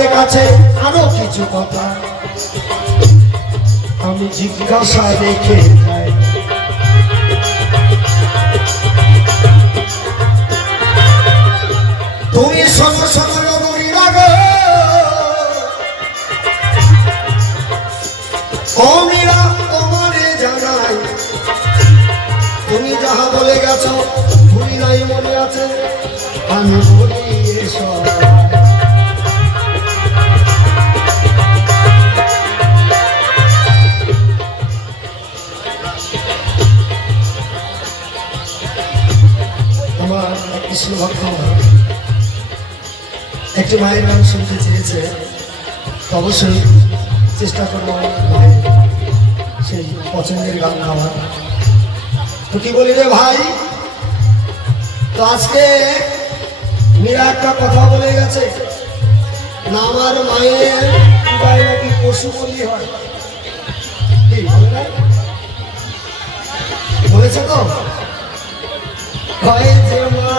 তোমার কাছে আরো কিছু কথা আমি জিজ্ঞাসা রেখে যাই। তুমি শোনো শোনো মনিরা গো, মনিরা তোমারে জানাই, তুমি যাহা বলে গেছো ভুলি নাই মনে আছে, আমি বলি এসব। আমার কৃষ্ণ ভক্ত একটি মায়ের নাম শুনতে চেয়েছে, অবশ্যই চেষ্টা করবো মায়ের সেই পছন্দের গান গাওয়ার। তো কি বলি রে ভাই, তো আজকে মীরা একটা কথা বলে গেছে না, আমার মায়ের গায়ে নাকি পশু বলি হয়, বলেছে তো ভয়ে যে মা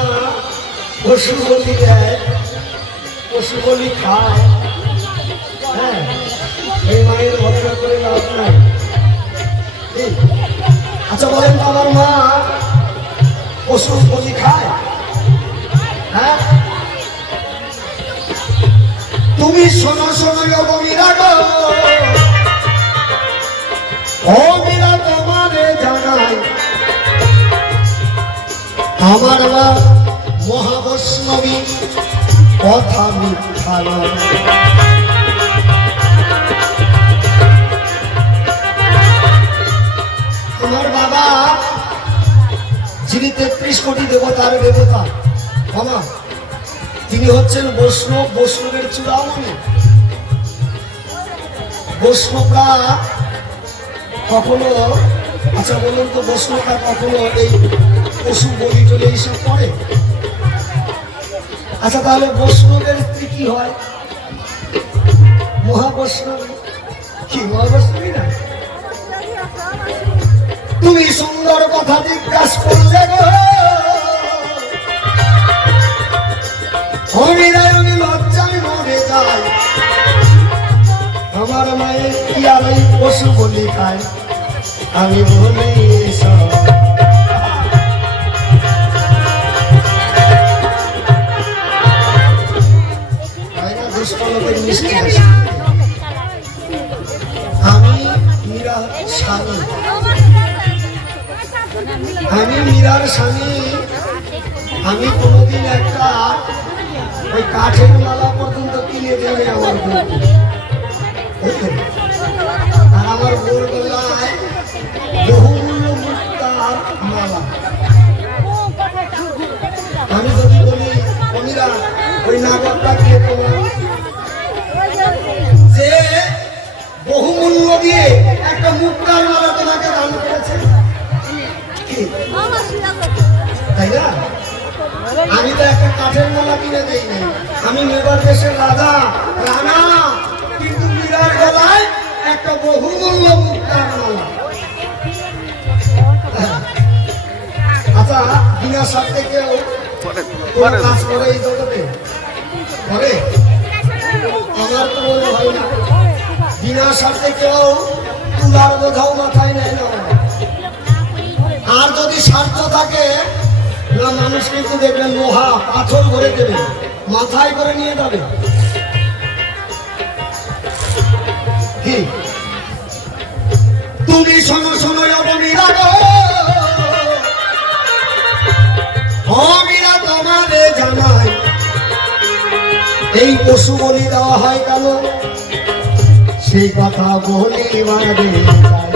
পশু বলি দেয়, পশু বলি খায়, হ্যাঁ এই মায়ের ভরসা করে লাভ নাই। আচ্ছা বলেন তো আমার মা পশু বলি খায়? হ্যাঁ, তুমি শোনো শোনো মীরা গো, ও মীরা তোমারে জানাই, আমার মা মহাবৈষ্ণবী কথা মিথ্যা নয়। আমার বাবা যিনি 33 কোটি দেবতার দেবতা বাবা, তিনি হচ্ছেন বৈষ্ণব, বৈষ্ণবের চূড়ামণি। বৈষ্ণবরা কখনো, আচ্ছা বলুন তো, বৈষ্ণবরা কখনো এই পশু বলি টলি এইসব করে? আচ্ছা তাহলে বৈষ্ণবের স্ত্রী কি হয়? মহাবৈষ্ণবী। কি মহাবৈষ্ণবী না? তুমি সুন্দর কথা জিজ্ঞাসা করলে গো, আমি লজ্জায় মরে যাই, আমার মায়ের কি আর এই পশু বলি খায়, আমি বলি এসব। আমি মীরার স্বামী, আমি মীরার স্বামী, আমি কোনোদিন একটা ওই কাঠের মালা পর্যন্ত কিনে দেবে আমার বউ, আর আমার বউর গলায় বহুমূল্য মুক্তার মালা। আমি যদি বলি মীরা ওই নাগরটা দিয়ে তোমার যে বহুমূল্য দিয়ে একটা মুক্তার মালা তোমাকে দান করেছে, তাই না? আমি তো একটা কাঠের মালা কিনে দেই নাই, আমি মেবার দেশের রাজা রানা, কিন্তু মীরার গলায় একটা বহুমূল্য মুক্তার মালা। আচ্ছা বিনা স্বার্থে কেউ কাজ করে এই জগতে করে? আমার তো মনে হয় না। বিনা স্বার্থে কেউ তুলার বোঝাও মাথায় নেয় না। আর যদি স্বার্থ থাকে না, মানুষ কিন্তু দেখবেন লোহা পাথর ভরে দেবে, মাথায় করে নিয়ে যাবে। কি তুমি শোনো শোনো মীরা গো, ও মীরা তোমারে জানাই, এই পশু বলি দেওয়া হয় কেন, সেই কথা বলিবার যায়।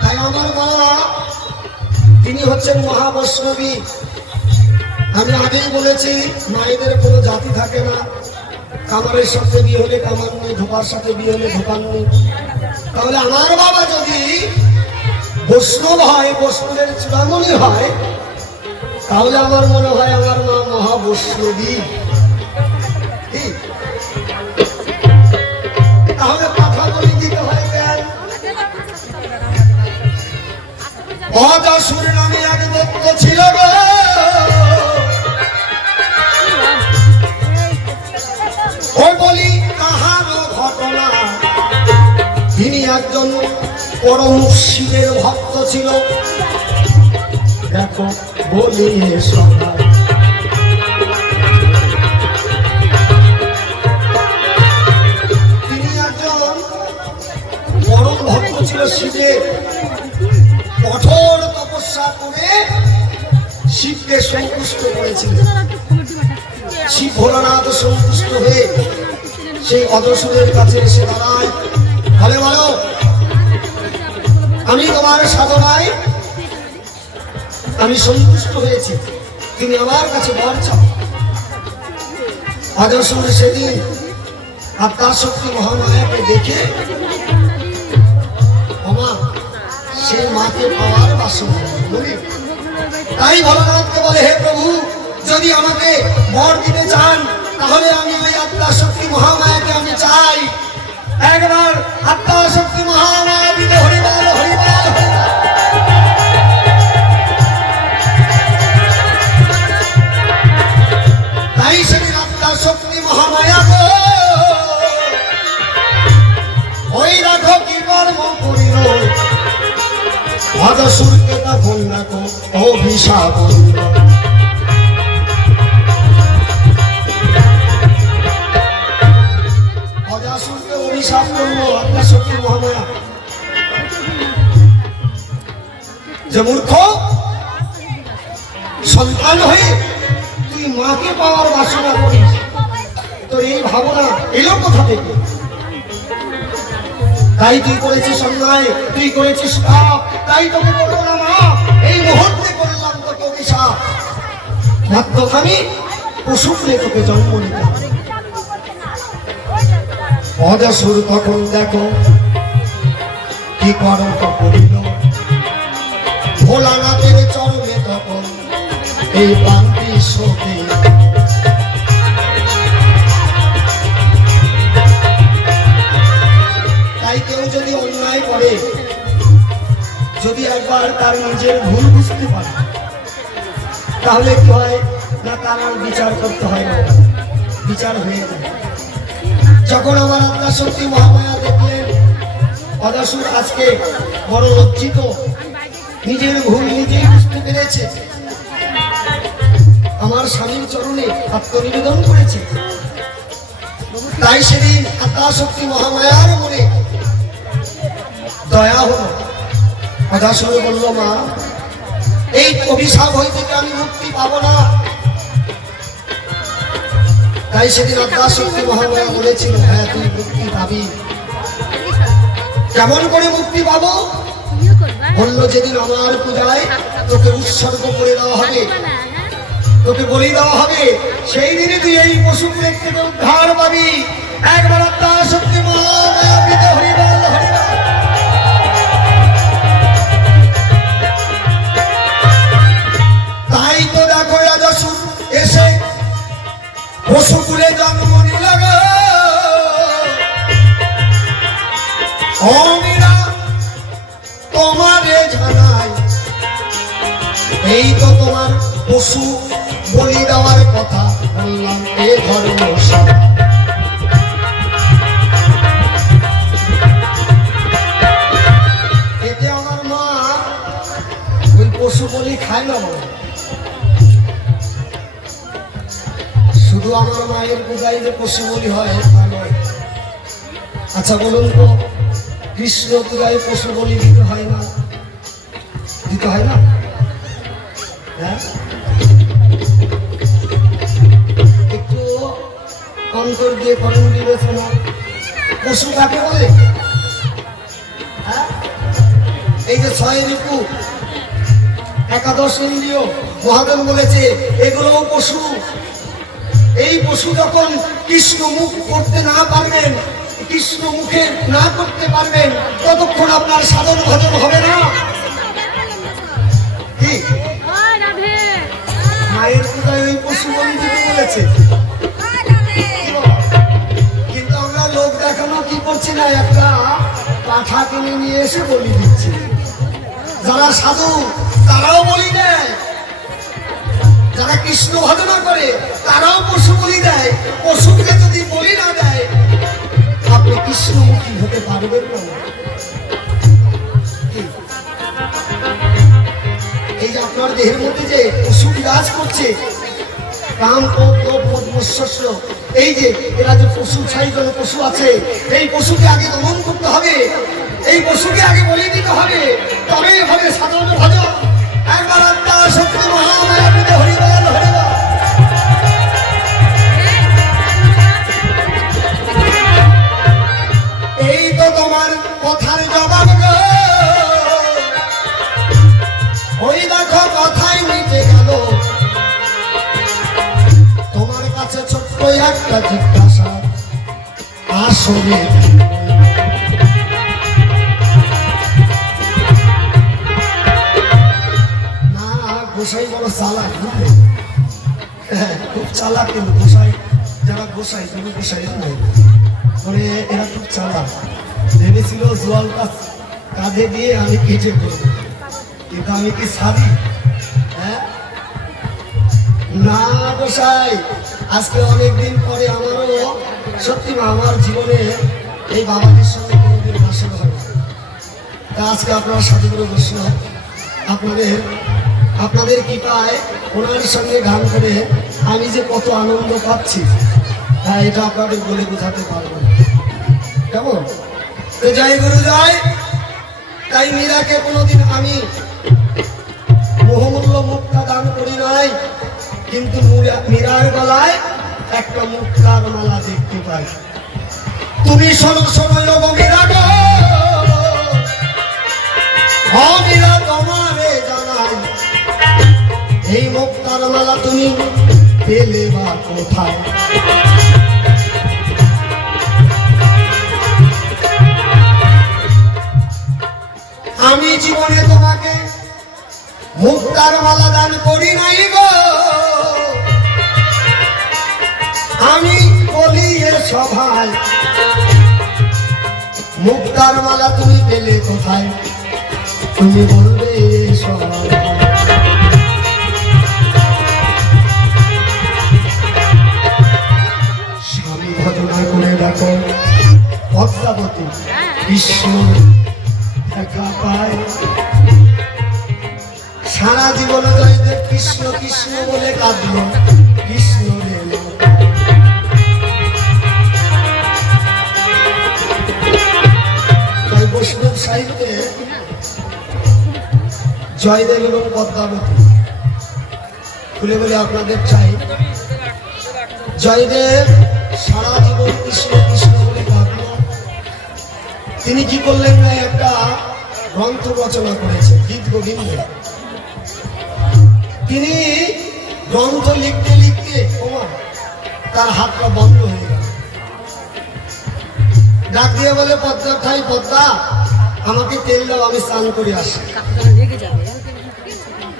তাই আমার মা তিনি হচ্ছেন মহাবৈষ্ণবী। আমি আগেই বলেছি মায়েদের কোনো জাতি থাকে না, কামারের সাথে বিয়ে হলে কামার নেই, ধোপার সাথে বিয়ে হলে ধোপার নেই। তাহলে আমার বাবা যদি বৈষ্ণব হয়, বৈষ্ণবের চূড়ামণি হয়, তাহলে আমার মনে হয় আমার মা মহাবৈষ্ণবী। তাহলে কথা বলি দিতে হয় কেন? অজাসুর নামে এক দত্ত ছিল গো, পরম শিবের ভক্ত ছিল। দেখো বলিয়ে সবাই তিনি একজন পরম ভক্ত ছিল শিবের। কঠোর তপস্যা করে শিবকে সন্তুষ্ট করেছিলেন। শিব ভোলানাথ সন্তুষ্ট হয়ে সেই অদসুরের কাছে এসে দাঁড়ায়, বলে বলো আমি তোমার সাধনায় আমি সন্তুষ্ট হয়েছি, তুমি আমার কাছে বর চাও। অদসুর সেদিন আত্মার শক্তি মহামায়াকে দেখে মা সেই মাকে পাওয়ার বাসনা বলি। তাই ভোলানাথকে বলে, হে প্রভু, যদি আমাকে বর দিতে চান তাহলে আমি ওই আত্মার শক্তি মহামায়াকে আমি চাই। একবার আত্মার শক্তি মহামায়া দিতে হরিবল হরিবল। তাই সেদিন আত্মার শক্তি মহামায়া গো ওই রাখো কি কর্ম করিল, অদসুরকে তখন রাখো অভিশাপ করিল। অদসুরকে অভিশাপ করলো আত্মার শক্তি মহামায়া, যে মূর্খ সন্তান হয়ে তুই মাকে পাওয়ার বাসনা করিস, তোর এই ভাবনা এলো কোথা থেকে? তাই তুই করেছিস অন্যায়, তুই করেছিস পাপ, তাই তোকে করবো না মা, এই মুহূর্তে করলাম তোকে অভিশাপ। মাত্র আমি পশু করে তোকে জন্ম নিতে। অদসুর তখন দেখো কি কর্ম করিল, ভোলানাথের চরণে তখন এই বান্তি শোকে। তাই কেউ যদি অন্যায় করে, যদি একবার তার নিজের ভুল বুঝতে পারে, তাহলে কি হয় না, তার আর বিচার করতে হয় না, বিচার হয়ে যায়। যখন আমার আত্মার শক্তি মহামায়া দেখলেন অদসুর আজকে বড় লজ্জিত, নিজের ভুল নিজেই বুঝতে পেরেছে, আমার স্বামীর চরণে আত্মনিবেদন করেছে, তাই সেদিন আত্মার শক্তি মহামায়ার মনে দয়া হলো। অদসুর বলল, মা এই অভিশাপ হইতে আমি মুক্তি পাবো না। তাই সেদিন আত্মার শক্তি মহামায়া বলেছিল, হ্যাঁ তুই মুক্তি পাবি। কেমন করে মুক্তি পাবো? বললো, যেদিন আমার পূজায় তোকে উৎসর্গ করে দেওয়া হবে, তোকে বলি দেওয়া হবে, সেই দিনে তুই এই পশু প্রেত থেকে উদ্ধার পাবি। একবার আত্মার শক্তি মহামায়া দিতে হরিবল হরিবল। তাই তো দেখো অদসুর এসে পশুকুলে জন্ম নিল গো। অমিরা তোমারে জানাই, এই তো তোমার পশু বলি দেওয়ার কথা বললাম এ ধর্ম। এতে আমার মা ওই পশু বলি খায় না, শুধু আমার মায়ের পূজায় যে পশু বলি হয় তা নয়। আচ্ছা বলুন তো, কৃষ্ণ পূজায় পশু বলি দিতে হয় না? দিতে হয় না? হ্যাঁ, একটু অন্তর দিয়ে করেন বিবেচনা, পশু কাকে বলে? হ্যাঁ, এই যে 6 ঋতু, একাদশ ইন্দ্রিয়, মহাদেব বলেছে এগুলোও পশু। এই পশু যখন কৃষ্ণ মুখ করতে না পারবেন, কৃষ্ণ মুখে না করতে পারবেন, ততক্ষণ আপনার সাধন ভজন হবে না। মায়ের পূজায় ওই পশু বলি দিতে বলেছে, কিন্তু আমরা লোক দেখানো কি করছি না, একটা পাঠা কিনে নিয়ে এসে বলি দিচ্ছি। যারা সাধু তারাও বলি দেয়, যারা কৃষ্ণ ভজনা করে তারাও পশু বলি দেয়। পশুকে যদি বলি না দেয়, আপনি কৃষ্ণমুখী হতে পারবেন না। আপনার দেহের মধ্যে যে পশু বিরাজ করছে, কাম ক্রোধ লোভ মোহ মৎসর্য, এই যে এরা যে পশু 6 জন পশু আছে, এই পশুকে আগে দমন করতে হবে, এই পশুকে আগে বলি দিতে হবে, তবেই হবে সাধন ভজন। একবার আত্মা শক্তি মহামায়া পেতে হরিবল হরিবল। এই তো তোমার কথার জবাব গো, ওই দেখো কথাই মিটে গেল। তোমার কাছে ছোট্ট একটা জিজ্ঞাসা, আসলে না গোসাই বড় চালাক, খুব চালাক। কিন্তু গোসাই যারা গোসাই তুমি গোসাই নাই মানে এরা খুব চালাক। ভেবেছিল জোয়ালটা কাঁধে দিয়ে আমি কেটে করবো, কিন্তু আমি কি সারি? হ্যাঁ না গোসাই, আজকে অনেকদিন পরে আমারও সত্যি আমার জীবনে এই বাবাজির সঙ্গে কোনোদিন আসলে হয় না। তা আজকে আপনার সাধুগুরু বৈষ্ণব আপনাদের কৃপায় ওনার সঙ্গে গান করে আমি যে কত আনন্দ পাচ্ছি, হ্যাঁ এটা আপনাদের বলে বোঝাতে পারবো না। কেমন তো জয় গুরু জয়। তাই মীরাকে কোনোদিন আমি বহুমূল্য মুক্তা দান করি নাই, কিন্তু মীরার গলায় একটা মুক্তার মালা দেখতে পাই। তুমি শোনো শোনো গো মীরা গো, মীরা তোমারে জানাই, এই মুক্তার মালা তুমি পেলে বা কোথায়? আমি জীবনে তোমাকে মুক্তার মালা দান করি নাই গো, আমি বলি এ সভায়, মুক্তার মালা তুমি পেলে কোথায়? তুমি বলবে এ সভায়। স্বামী ভজনা করে দেখো পদ্মাবতী কৃষ্ণ দেখা পায়, সারা জীবন জয়দেব কৃষ্ণ কৃষ্ণ বলে কাঁদল, কৃষ্ণ এলো। তাই বৈষ্ণব সাহিত্যে জয়দেব এবং পদ্মাবতী খুলে বলে আপনাদের চাই, জয়দেব সারা জীবন কৃষ্ণ কৃষ্ণ বলে কাঁদল। তিনি কি করলেন না, একটা গ্রন্থ রচনা করেছে গীত গোবিন্দ। তিনি গ্রন্থ লিখতে লিখতে তার হাতটা বন্ধ হয়ে গেল। ডাক দিয়ে বলে পদ্মা ঠাই পদ্মা আমাকে তেল দাও, আমি স্নান করে আসি।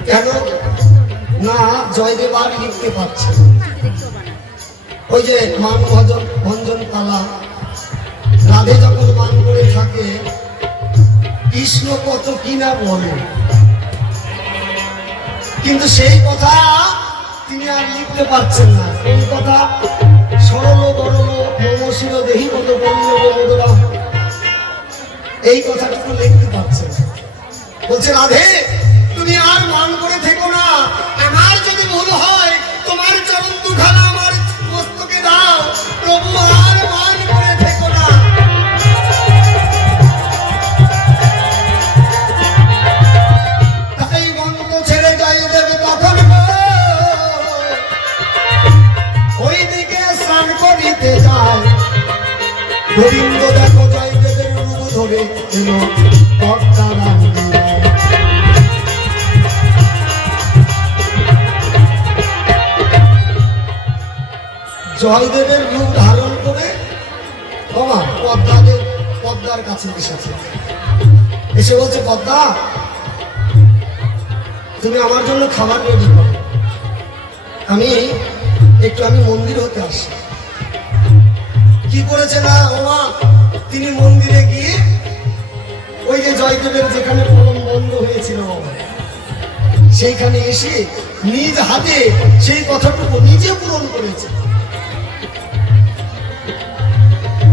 কেন না জয়দেব আর লিখতে পারছে, ওই যে মান ভঞ্জন পালা রাধে যখন মান করে থাকে, কৃষ্ণ কত কিনা বলে, কিন্তু সেই কথা তিনি আর লিখতে পারছেন না। কোন কথা? সরল গরল মমশির দেহি কত বলল, এই কথাটুকু লিখতে পারছেন। বলছে রাধে তুমি আর মান করে থেকো না, আমার যদি ভুল হয় তোমার চরণ দুখানা আমার মস্তকে দাও, প্রভু আর মান করে থেকো না। তাই গন্ত ছেড়ে যাই দেবে তখন ওই দিকে স্নান করিতে যায়। গোবিন্দ দেখো জয়দেবের রূপ ধরে এলো পদ্মা রাঙ্গিয়ায়। জয়দেবের রূপ ধারণ করে পদ্মার কাছে এসেছে, এসে বলছে পদ্মা তুমি আমার জন্য খাবার রেডি করো, আমি মন্দির হতে আসি। কি করেছে না ওমা, তিনি মন্দিরে গিয়ে ওই যে জয়দেবের যেখানে কলম বন্ধ হয়েছিল সেইখানে এসে নিজ হাতে সেই কথাটুকু নিজে পূরণ করেছে।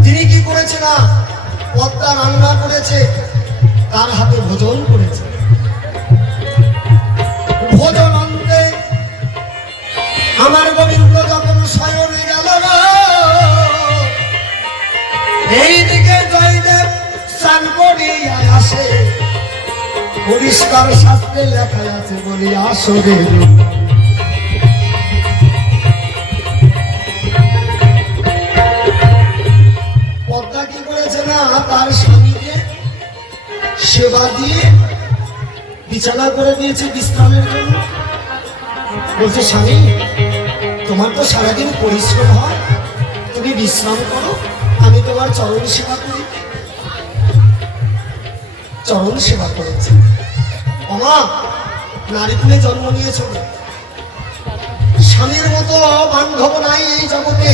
তিনি কি করেছে না, পদ্মা রান্না করেছে, তার হাতে ভোজন করেছে। ভোজন অন্তে আমার গোবিন্দ যখন শয়নে গেল এইদিকে জয়দেব স্নান করিয়া আসে পরিষ্কার শাস্ত্রে লেখা আছে বলি আসরে পদ্মা কি করেছে না তার স্বামীকে সেবা দিয়ে বিছানা করে দিয়েছে বিশ্রামের জন্য। বলছে স্বামী তোমার তো সারাদিন পরিশ্রম হয়, তুমি বিশ্রাম করো, আমি তোমার চরণ সেবা করি। চরণ সেবা করেছে। ওমা নারী কুলে জন্ম নিয়েছ, স্বামীর মতো বান্ধব নাই এই জগতে।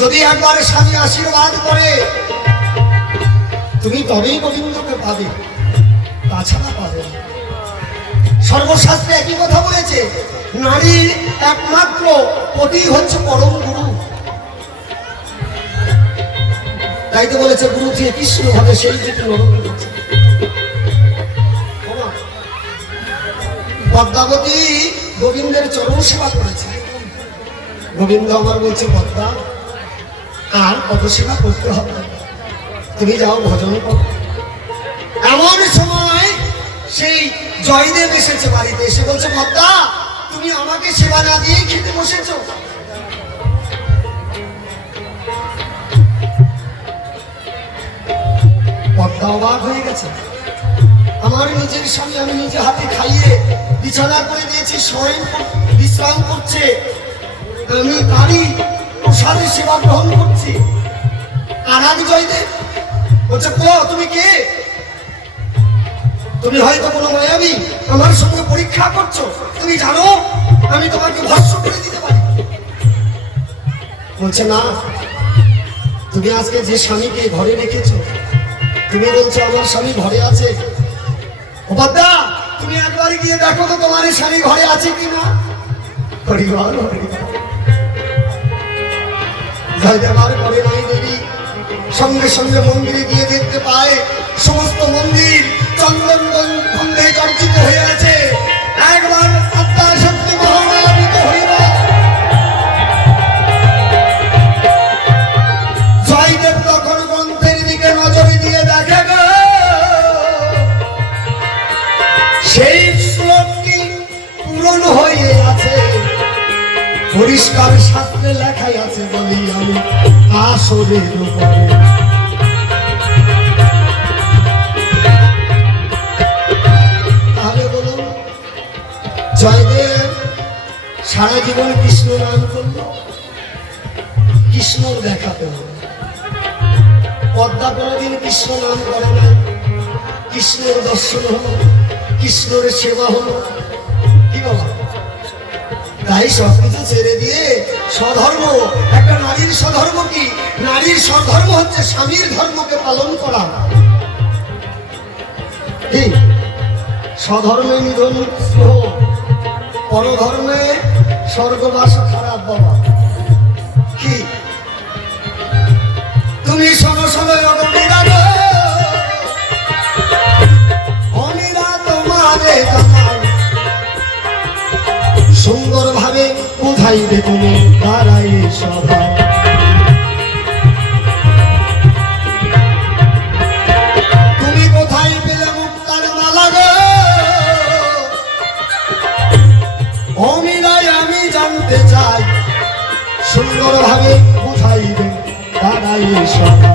যদি একবার স্বামী আশীর্বাদ করে তুমি তবেই গোবিন্দকে পাবে, তাছাড়া পাবে না। সর্বশাস্ত্রে একই কথা বলেছে, নারীর একমাত্র পতি হচ্ছে পরম গুরু। তাই তো বলেছে গুরু থেকে কৃষ্ণ হবে সেই যেটি পদ্মাবতী গোবিন্দের চরণ সেবা করেছে। গোবিন্দ আমার বলছে পদ্মা আর কত সেবা করতে হবে, তুমি যাও ভজন করো। এমন সময় সেই জয়দেব এসেছে বাড়িতে, এসে বলছে পদ্মা তুমি আমাকে সেবা না দিয়ে খেতে বসেছো। পদ্মা অবাক হয়ে গেছে, আমার নিজের স্বামী আমি নিজে হাতে খাইয়ে বিছানা করে দিয়েছি, শয়ন বিশ্রাম করছে, আমি তারই প্রসাদের সেবা গ্রহণ করছি। আর আমি জয়দেব বলছে তুমি কে? তুমি হয়তো কোনো মায়াবী আমার সঙ্গে পরীক্ষা করছো, তুমি জানো আমি তোমাকে ভস্ম করে দিতে পারি। বলছে না, তুমি আজকে যে স্বামীকে ঘরে রেখেছো, তুমি বলছো আমার স্বামী ঘরে আছে। ও পদ্মা তুমি একবার গিয়ে দেখো তো তোমার স্বামী ঘরে আছে কিনা। পরিবার জয়দেব আর করে নাই দেরি, সঙ্গে সঙ্গে মন্দিরে গিয়ে দেখতে পায় সমস্ত মন্দির চন্দন গন্ধে চর্চিত হয়ে আছে। একবার আত্মা শক্তি মহামায়াবিত হইল। জয়দেব তখন গ্রন্থের দিকে নজর দিয়ে দেখে সেই শ্লোকটি পূরণ হয়ে আছে, পরিষ্কার শাস্ত্রে লেখাই আছে বলি আমি আসরের উপরে। তাহলে বলুন জয়দেব সারা জীবন কৃষ্ণ নাম করল, কৃষ্ণর দেখা পেল। পদ্মা কোনদিন কৃষ্ণ নাম করে না, কৃষ্ণের দর্শন হলো, কৃষ্ণের সেবা হলো। কি বাবা, তাই সবকিছু ছেড়ে দিয়ে স্বধর্ম, একটা নারীর স্বধর্ম কি? নারীর স্বধর্ম হচ্ছে স্বামীর ধর্মকে পালন করা। ঠিক স্বধর্মে নিধন স্নেহ, পরধর্মে স্বর্গবাস খারাপ। বাবা কি তুমি সমসময় অনিরা তোমারে সুন্দর ভাবে বুঝাইবে তুমি দাঁড়াই সভা। তুমি কোথায় পেলে মুক্তার মালা গো অমিরাই আমি জানতে চাই, সুন্দর ভাবে বুঝাইবে দাঁড়াই সভা।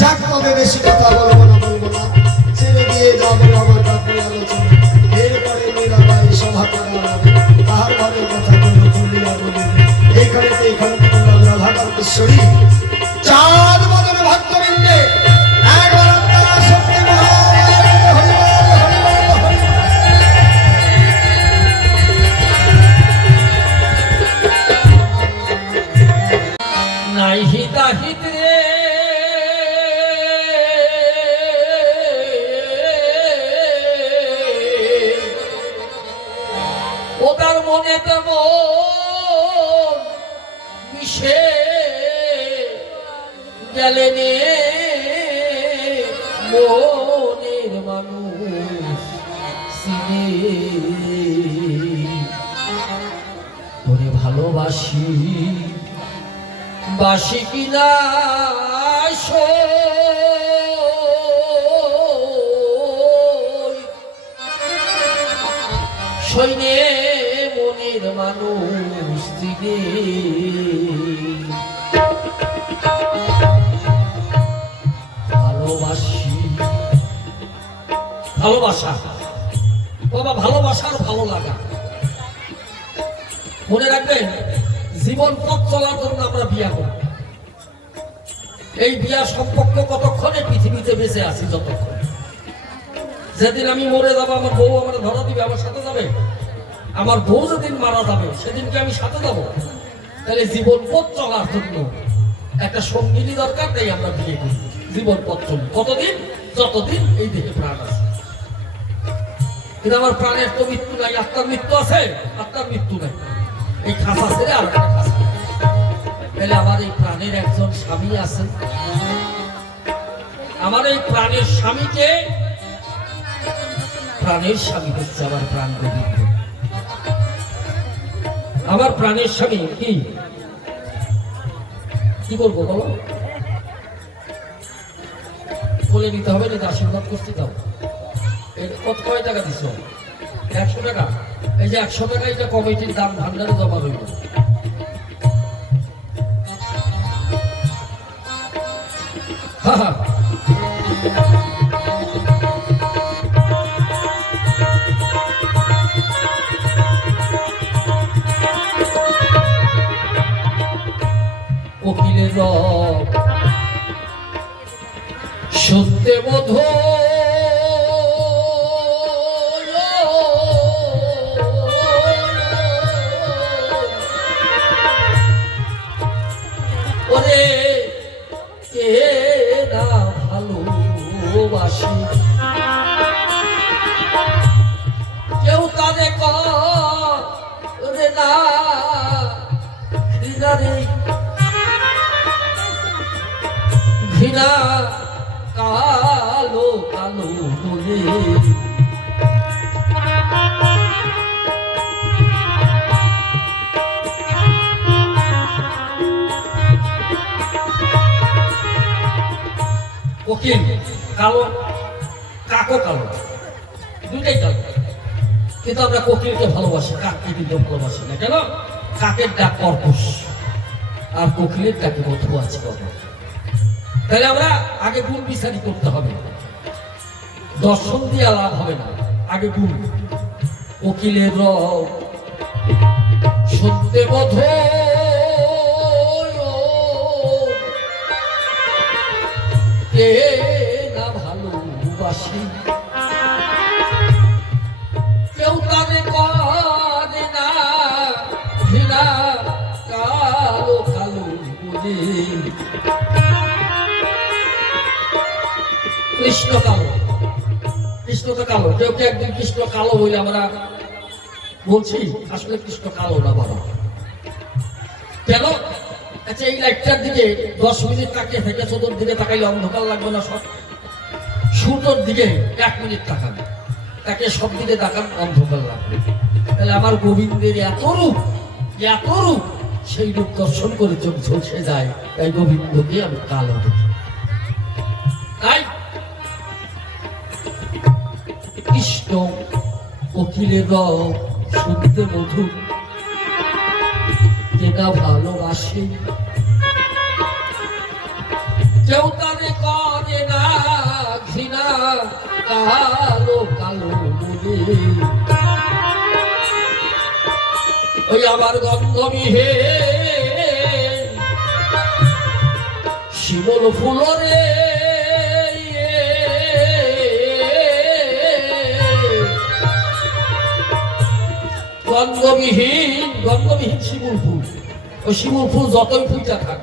যাক তবে বেশি কথা বলবো না, ছেড়ে দিয়ে যাবো আমার কাকুর আলোচনা। এরপরে মীরাবাই সভা করা হবে, তাহার ঘরের কথা কোনো বলিয়া বলিবে। এইখানে রাধাকান্তেশ্বরী চাঁদ বদনে ভক্তবৃন্দে একবার আত্মা শক্তি নাই হিতাহিত রে ওটার মনে তেমন মিশে গেলেন মনের মানুষ চিনে তোরে ভালোবাসি বাসি কিনা সৈনে মনের মানুষ চিনে ভালোবাসি ভালোবাসা বাবা ভালোবাসার ভালো লাগা মনে রাখবেন জীবন পথ চলার জন্য আমরা বিয়া করি এই বিয়া সম্পর্ক কতক্ষণে পৃথিবীতে বেঁচে আছি যতক্ষণ যেদিন আমি মরে যাবো আমার বউ আমার ধরা দিবে আমার সাথে যাবে আমার বউ যেদিন মারা যাবে সেদিনকে আমি সাথে যাব তাহলে জীবন পথ চলার জন্য একটা সঙ্গিনী দরকার তাই আমরা বিয়ে করি জীবন পথ চলি কতদিন যতদিন এই দেহে প্রাণ আছে কিন্তু আমার প্রাণের তো মৃত্যু নাই আত্মার মৃত্যু আছে আত্মার মৃত্যু নাই এই খাসা ছেড়ে আর একটা খাসা তাহলে আমার এই প্রাণের একজন স্বামী আছে আমার এই প্রাণের স্বামীকে প্রাণের স্বামী হচ্ছে আমার প্রাণ গোবিন্দ আমার প্রাণের স্বামী কি বলবো বলো বলে নিতে হবে না আশীর্বাদ করতে দাও কত কয় টাকা দিছ 100 টাকা এই যে 100 টাকা এটা কমিটির দাম ভান্ডারে জমা রইল কোকিলের রব শুনতে মধু ওরে কে না ভালোবাসি কেউ তারে করে না ঘৃণা কালো কালো বলে কোকিল কালো কাকও কালো দুটাই কালো কিন্তু আমরা কোকিলকে ভালোবাসি কাককে কিন্তু ভালোবাসি না কেন কাকের ডাক কর্কশ আর কোকিলের ডাকে মধু আছে বাবা তাহলে আমরা আগে গুণ বিচারি করতে হবে দর্শন দিয়ে লাভ হবে না আগে গুণ কোকিলের রব শুনতে মধু কে না ভালোবাসি কেউ তাদের করে না ঘৃণা কালো কালো বলে কৃষ্ণ কালো কৃষ্ণ তো কালো কেউ কে একদিন কৃষ্ণ কালো বলে আমরা বলছি আসলে কৃষ্ণ কালো না বাবা কেন আচ্ছা এই লাইটটার দিকে 10 মিনিট তাকিয়ে থেকে চতুর দিকে তাকাইলে অন্ধকার লাগবে না সব সূর্যের দিকে 1 মিনিট তাকান তাকে সব দিকে তাকান অন্ধকার লাগবে তাহলে আমার গোবিন্দের এত রূপ সেই রূপ দর্শন করে চোখ ঝলসে যায় তাই গোবিন্দকে আমি কালো দেখি তাই কৃষ্ণ কোকিলের রব শুনতে মধুর কেনা ভালোবাসে কেউ তারে করে না ঘৃণা কালো কালো বলে ওই আমার গন্ধবিহে শিমল ফুলরে গন্ধবিহীন শিমুল ফুল ওই শিমুল ফুল যতই ফুলটা থাক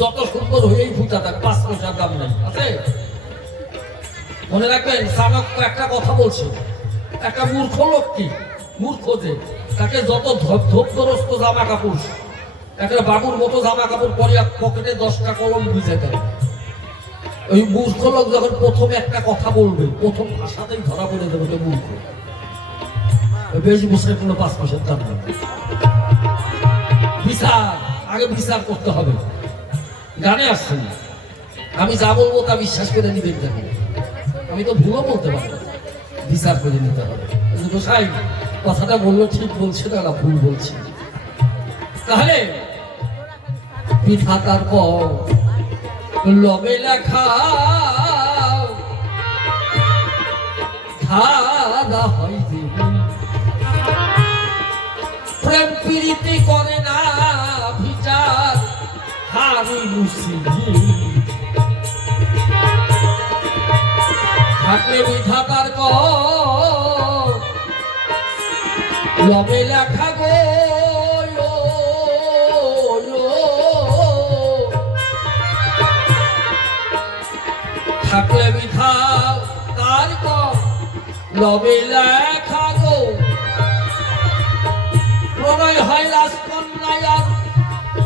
যত সুন্দর হয়েই ফুলটা থাক 5 পয়সার দাম নেই আছে মনে রাখবেন চাণক্য একটা কথা বলছে একটা মূর্খ লোকটি মূর্খ যে তাকে যত ধোপদরস্ত জামা কাপড় একটা বাবুর মতো জামা কাপড় পরিয়া পকেটে 10টা কলম বুঝে দেয় ওই মূর্খ লোক যখন প্রথমে একটা কথা বলবে, প্রথম ভাষাতেই ধরা পড়ে দেবে ওটা মূর্খ। বেশ বসে কোনো 5 মাসের দাম নেই। বিচার আগে বিচার করতে হবে। গানে আসছে না, আমি যা বলবো তা বিশ্বাস করে নিবেন কেন? আমি তো ভুলও বলতে পারবো, বিচার করে নিতে হবে। গোসাই কথাটা বললো ঠিক বলছে না ভুল বলছে। তাহলে বিধাতার পর লবে লেখা ধারা হয় জীবন, প্রেম প্রীতি করে না বিচার হারি মুসিবি। থাকলে বিধাতার কর লবে লেখা গো, থাকলে বিধাতার কর লবে লেখা গো। প্রণয় হয় রাজকন্যার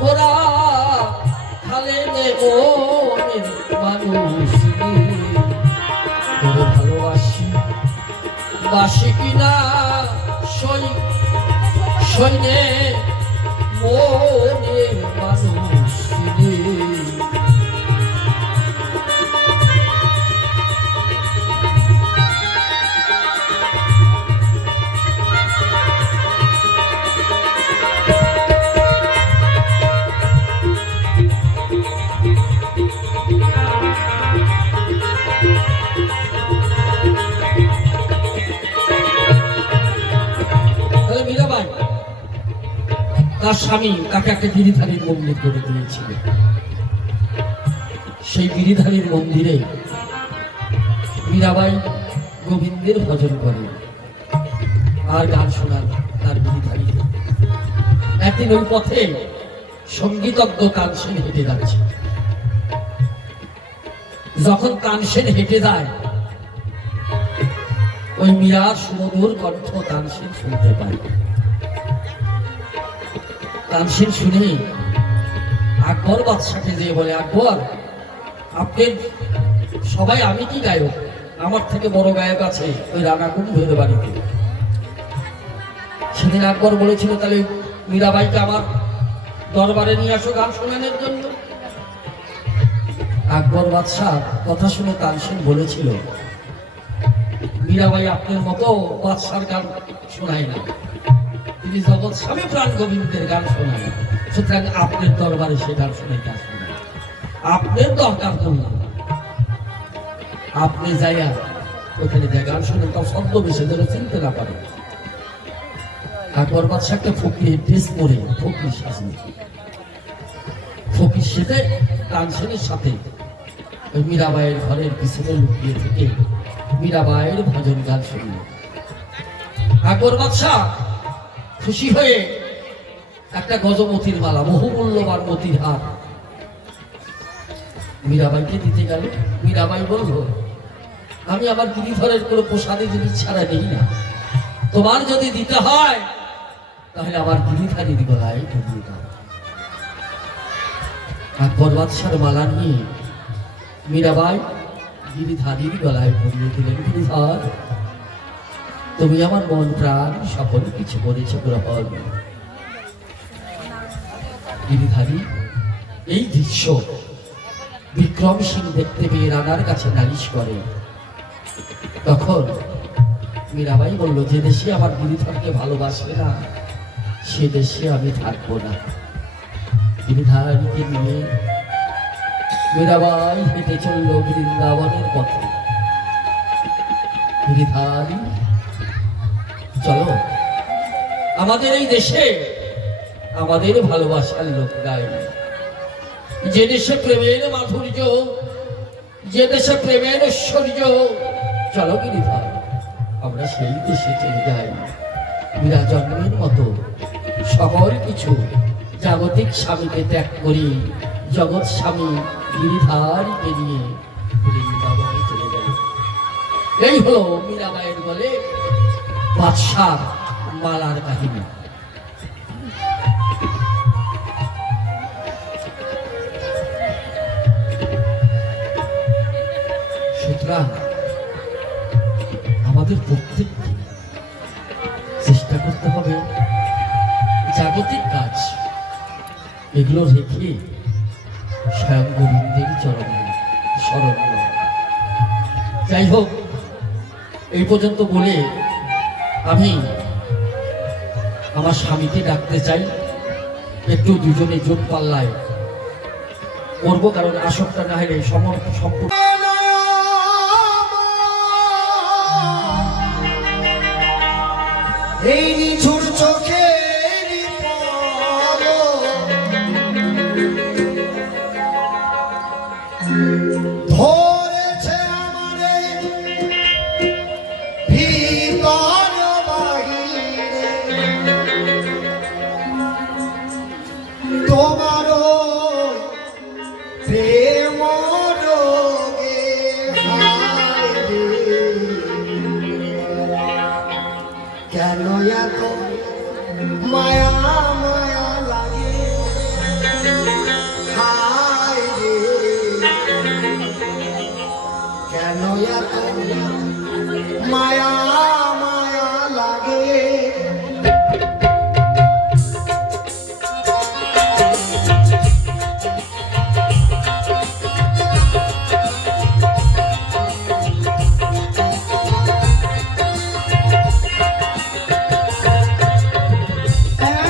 ওরা খালে মনের মানুষ ভালোবাসি বাসি কিনা সৈন্যে মনের মানুষ। তার স্বামী তাকে একটা গিরিধারীর মন্দির করে দিয়েছিল। সেই গিরিধারীর মন্দিরে মীরাবাই গোবিন্দের ভজন করে আর গান শোনান তার গিরিধারী। একদিন ওই পথে সঙ্গীতজ্ঞ তানসেন হেঁটে যাচ্ছে। যখন তানসেন হেঁটে যায়, ওই মীরার সুমধুর কণ্ঠ তানসেন শুনতে পায়। তানসেন শুনে আকবর বাদশাকে যে বলে, আকবর আপনি সবাই আমি কি গায়ক, আমার থেকে বড় গায়ক আছে ওই রানা কুম্ভের বাড়িতে। সেদিন আকবর বলেছিল তাহলে মীরাবাইকে আমার দরবারে নিয়ে আসো গান শোনানোর জন্য। আকবর বাদশাহ কথা শুনে তানসেন বলেছিল, মীরাবাই আপনার মতো বাদশার গান শোনায় না, তিনি জগৎ স্বামী প্রাণ গোবিন্দের গান শোনায়। সুতরাং আপনার দরবারে সে গান শোনাইতে আসবে না, আপনার দরকার করলাম আপনি যাইয়া ওখানে যে গান শোনেন তাও ছদ্মবেশে যেন চিনতে না পারে। আকবর বাদশাহ একটা ফকির ড্রেস পরে ফকির সাজে, ফকির সেজে তানসেনের সাথে ওই মীরাবাইয়ের ঘরের পিছনে লুকিয়ে থেকে মীরাবাইয়ের ভজন গান শুনল। আকবর বাদশাহ খুশি হয়ে একটা গজমতির মালা, বহুমূল্যবান মতির হার মীরাবাইকে দিতে গেল। মীরাবাই বলল, আমি আমার গিরিধরের কোনো প্রসাদে জিনিস ছাড়া নেই না, তোমার যদি দিতে হয় তাহলে আমার গিরিধারীর গলায় ঢুকিয়ে দাও। আকবর বাদশার মালা নিয়ে মীরাবাই গিরিধারীর গলায় ঢুকিয়ে দিলেন। গিরিধর, তুমি আমার মন প্রাণ সকল কিছু করেছো গ্রহণ। গিরিধারী এই দৃশ্য বিক্রম সিং দেখতে পেয়ে রানার কাছে নালিশ করে। তখন মীরাবাই বলল, যে দেশে আমার গিরিধরকে ভালোবাসবে না সে দেশে আমি থাকবো না। গিরিধারীকে নিয়ে মীরাবাই হেঁটে চলল বৃন্দাবনের পথে। গিরিধারী, চলো আমাদের এই দেশে আমাদের ভালোবাসার লোক গায়, যে দেশে প্রেমের মাধুর্য, যে দেশে প্রেমের ঐশ্বর্য, চলো গিরিধর আমরা সেই দেশে চলে যাই। মীরা জন্মের মতো সকল কিছু জাগতিক স্বামীকে ত্যাগ করি, জগৎ স্বামী গিরিধারীকে নিয়ে বৃন্দাবনে চলে গেল। এই হলো মীরাবাইয়ের বলে বাদশার মালার কাহিনী। সুতরাং আমাদের প্রত্যেককে চেষ্টা করতে হবে জাগতিক কাজ এগুলো রেখে স্বয়ং গোবিন্দের চরণে স্মরণ করা। যাই হোক, এই পর্যন্ত বলে আমি আমার স্বামীকে ডাকতে চাই, একটু দুজনে জোট পাল্লায় করবো, কারণ আসরটা না হলে সম্পূর্ণ এই নিঠুর চোখে ধরেছে আমারে ভিতর বাহিরে, তোমারও প্রেম রোগে হায় রে, কেন এত মায়া মায়া লাগে হায় রে, কেন এত মায়া মায়া লাগে।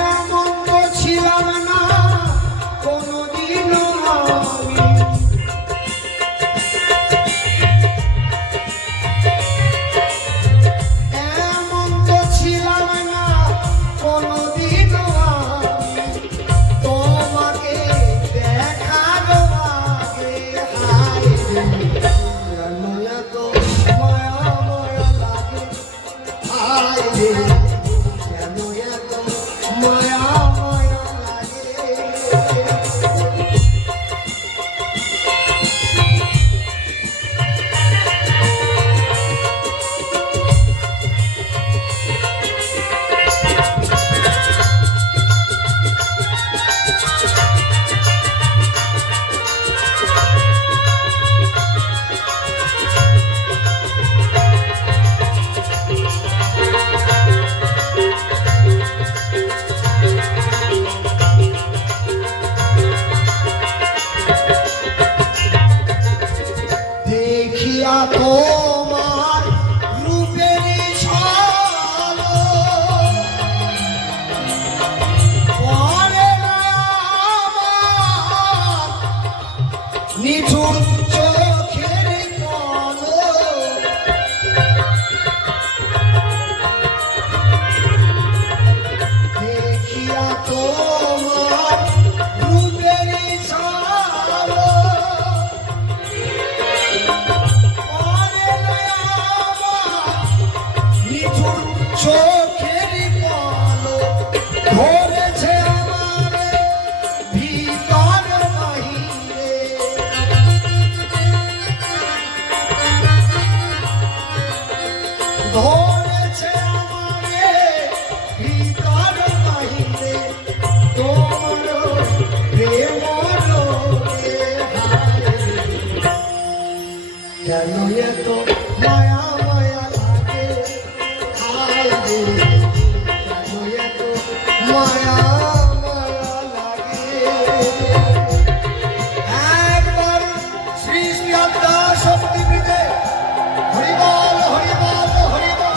এমন তো ছিলাম না কোনোদিনও আমি, এমন তো ছিলাম না কোনোদিনও আমি, তোমাকে দেখার আগে হায় রে, কেন এত মায়া মায়া লাগে হায় রে, কেন এত মায়া মায়া লাগে। দেখিয়া তোমার রূপের ঝলক, পরে না আমার নিঠুর চোখের পলক, দেখিয়া তোমার রূপের ঝলক, নিঠুর চোখের পলক, ধরেছে আমারে ভিতর বাহিরে, ধরেছে আমারে ভিতর বাহিরে, তোমার প্রেম রোগে হায় রে, কেন এত মায়া মায়া লাগে হায় রে, কেন এত মায়া মায়া লাগে। একবার শ্রী শ্রী আত্মা শক্তিপীঠে হরিবল হরিবল হরিবল।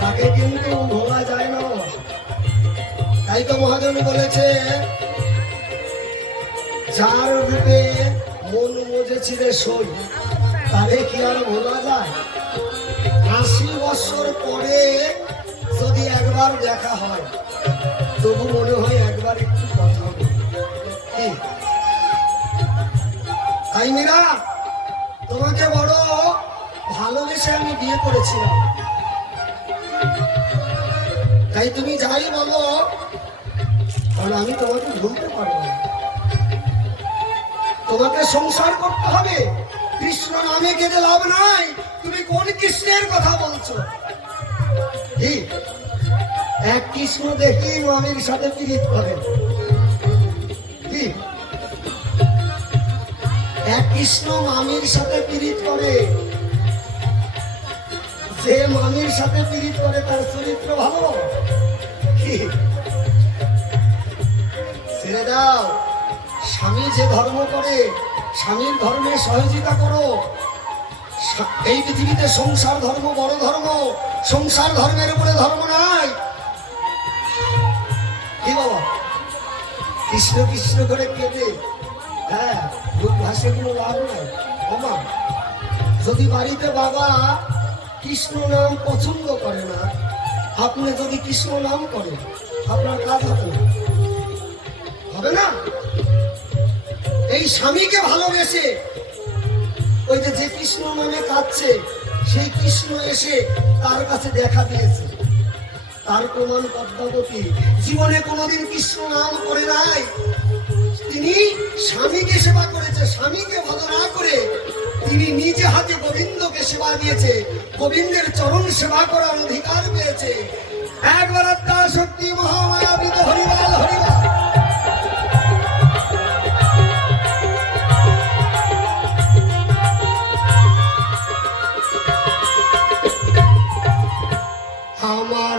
তাকে কিন্তু ভোলা যায় না। তাই তো মহাজন বলেছে, যার রূপে মন মজেছি রে সই, তারে কি আর বলা যায়? 80 বছর পরে যদি একবার দেখা হয় তবু মনে হয় একবার একটু কথা বলি। কি তাই মীরা, তোমাকে বড় ভালোবেসে আমি বিয়ে করেছিলাম, তাই তুমি যাই বলো কারণ আমি তোমাকে ভুলতে পারবো না। তোমাকে সংসার করতে হবে, কৃষ্ণ নামে কেঁদে লাভ নাই। তুমি কোন কৃষ্ণের কথা বলছো? কি এক কৃষ্ণ দেখি মামির সাথে পীড়িত করে? কি এক কৃষ্ণ মামির সাথে পীড়িত করে? যে মামির সাথে পীড়িত করে তার চরিত্র ভালো? কি ছেড়ে দাও। স্বামী যে ধর্ম করে স্বামীর ধর্মে সহযোগিতা করো। এই পৃথিবীতে সংসার ধর্ম বড় ধর্ম, সংসার ধর্মের উপরে ধর্ম নাই। কি বাবা কৃষ্ণ কৃষ্ণ করে কেঁদে হ্যাঁ দুধ ভাসে কোনো লাভ নাই। বাবা যদি বাড়িতে বাবা কৃষ্ণ নাম পছন্দ করে না, আপনি যদি কৃষ্ণ নাম করেন আপনার কাজ হবে না, হবে না। এই স্বামীকে ভালোবেসে ওই যে কৃষ্ণ নামে কাঁদছে সেই কৃষ্ণ এসে তার কাছে দেখা দিয়েছে। তার প্রমাণ পদ্মাবতী জীবনে কোনোদিন কৃষ্ণ নাম করে নাই। তিনি স্বামীকে সেবা করেছে, স্বামীকে ভালো না করে তিনি নিজে হাতে গোবিন্দকে সেবা দিয়েছে, গোবিন্দের চরণ সেবা করার অধিকার পেয়েছে। একবার আত্মা শক্তি মহামায়া বৃত হরিবাল হরিবাল। আমার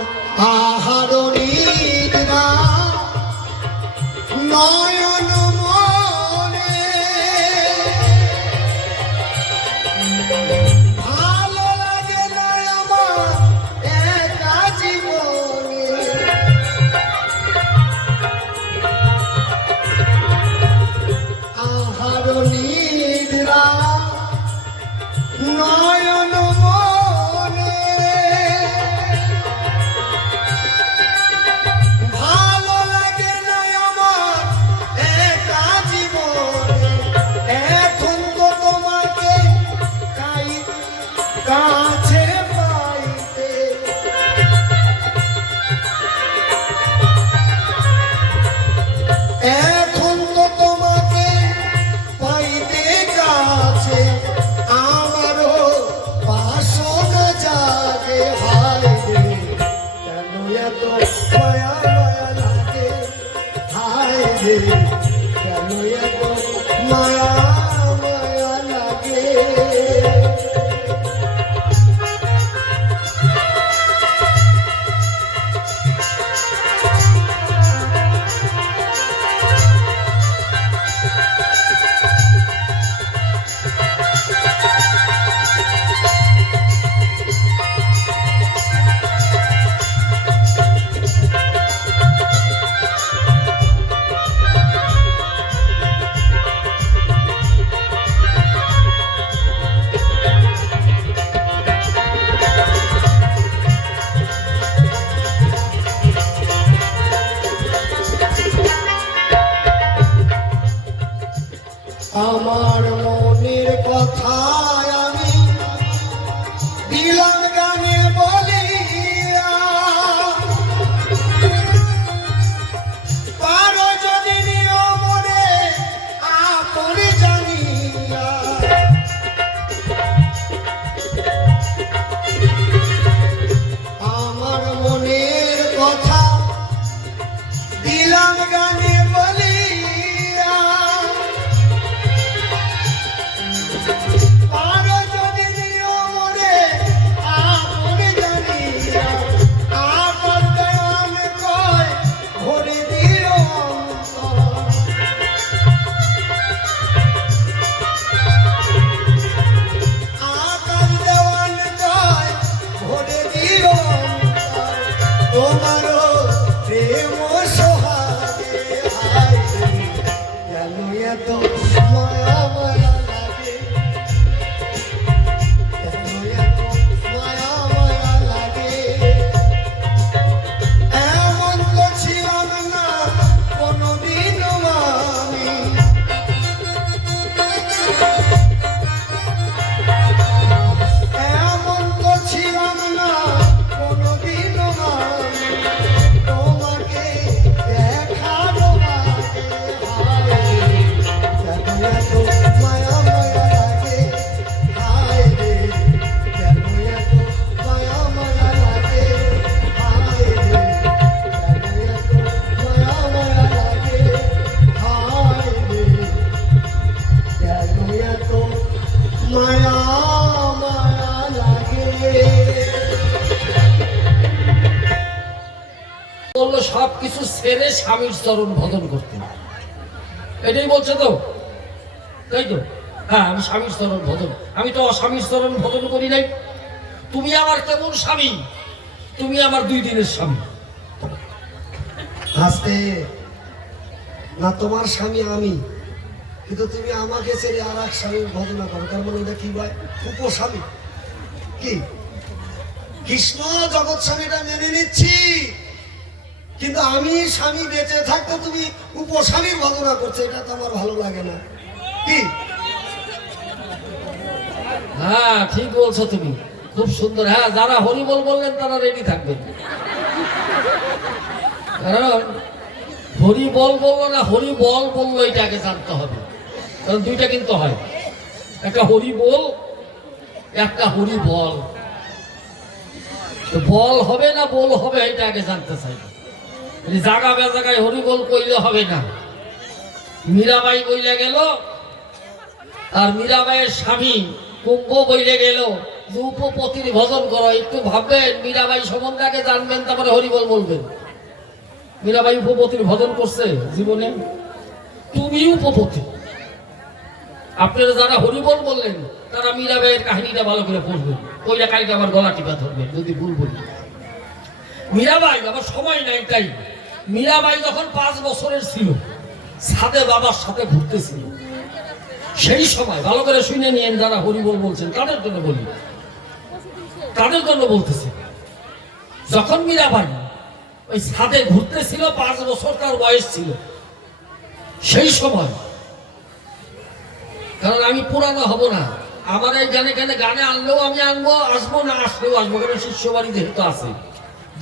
আহারণীরা নয়ন মনে ভালো লাগে না আমার একা জীবনে। আহারণীরা নয়ন মনে ভালো লাগে না আমার একা জীবনে। এখন তো তোমাকে কাছে পাইতে এখন তো তোমাকে পাইতে কাছে আমারও বাসনা জাগে। হায় রে কেন এত মায়া মায়া লাগে? হায় রে কেন এত মায়া মায়া লাগে? আমার মনের কথা আমি দিলাম গানে বলিয়া, পারো যদি নিও মনে আপনি জানিয়া। আমার মনের কথা দিলাম গানে বলিয়া, পারো যদি নিও মনে আপনি জানিয়া। আমার দেওয়ান কয় ভরে দিও অন্তর, আকাশ দেওয়ান কয় ভরে দিও অন্তর। তোমারও প্রেম সোহাগে। হায় রে কেন এত মায়া মায়া লাগে? সবকিছু ছেড়ে স্বামীর চরণ ভজন করতে। এটাই বলছে তো, তাই তো? হ্যাঁ, আমি স্বামীর চরণ ভজন, আমি তো অস্বামীর চরণ ভজন করি নাই। তুমি আমার কেমন স্বামী? তুমি আমার 2 দিনের স্বামী। আজকে না তোমার স্বামী আমি, কিন্তু তুমি আমাকে ছেড়ে আর এক স্বামীর ভজনা করো, তার মানে ওটা কি ভাই? উপস্বামী। কি কৃষ্ণ জগৎ স্বামীটা মেনে নিচ্ছি, কিন্তু আমি স্বামী বেঁচে থাকতে তুমি উপস্বামীর ভজনা করছো, এটা তো আমার ভালো লাগে না। কি হ্যাঁ, ঠিক বলছো তুমি, খুব সুন্দর। হ্যাঁ, যারা হরিবল বললেন তারা রেডি থাকবেন, কারণ হরিবল বললো না হরিবল বললো এটা আগে জানতে হবে, কারণ 2টা কিন্তু হয়, একটা হরিবল একটা হরিবল। তো বল হবে না বল হবে এটা আগে জানতে চাই। জায়গা বেজাগায় হরিবল কইলে হবে না। মীরাবাই কইলে গেল, আর মীরাবাইয়ের স্বামী কুম্ভ বইলে গেল যে উপপতির ভজন করো। একটু ভাববেন, মীরাবাই সম্বন্ধে আগে জানবেন, তারপরে হরিবল বলবেন। মীরাবাই উপপতির ভজন করছে জীবনে? তুমি উপপতি। আপনারা যারা হরিবল বললেন তারা মীরাবাইয়ের কাহিনীটা ভালো করে পড়বেন, ওইটা কালকে আমার গলা টিপা ধরবেন যদি ভুল বলি। মীরাবাই, আমার সময় নাই তাই, মীরাবাই যখন 5 বছরের ছিল, ছাদে বাবার সাথে ঘুরতেছিল। সেই সময় ভালো করে শুনে নিয়েন, যারা হরিবল বলছেন তাদের জন্য বলি, তাদের জন্য বলতেছি। যখন মীরাবাই ওই ছাদে ঘুরতেছিল, 5 বছর তার বয়স ছিল, সেই সময়, কারণ আমি পুরানো হব না, আমার এই গানে আনলেও আমি আনবো, আসবো না আসলেও আসবো, কারণ শিষ্য বাড়ি যেহেতু আছে,